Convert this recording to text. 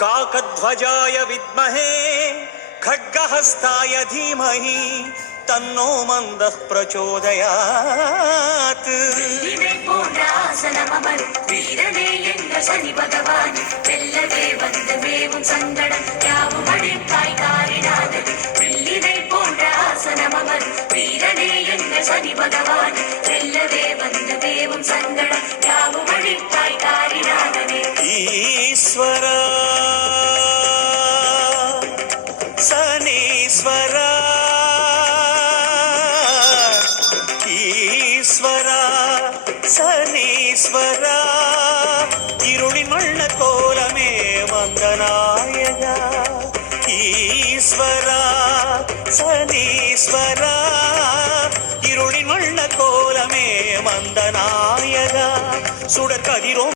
काकध्वजाय विद्महे खड्गहस्ताय धीमहि तन्नो मन्दः प्रचोदयात् வீரனே என்ற சனி பகவான் வெல்லவே வந்து மேவும் சங்கடம் யாவும் அழிப்பாய் காரிடாதது வெள்ளினை போன்ற ஆசனம் அமர் வீரனே என்ற சனி பகவான் வெல்லவே வந்து மேவும் சங்கடம் யாவும் அழிப்பாய் காரிடாதது ஈஸ்வரா சனீஸ்வரா ஈஸ்வரா சனீஸ்வரா இருளின் வண்ண கோலமே வந்தநாயகா ஈஸ்வரா சனீஸ்வரா இருளின் வண்ண கோலமே வந்தநாயகா சுடற்கதிரோ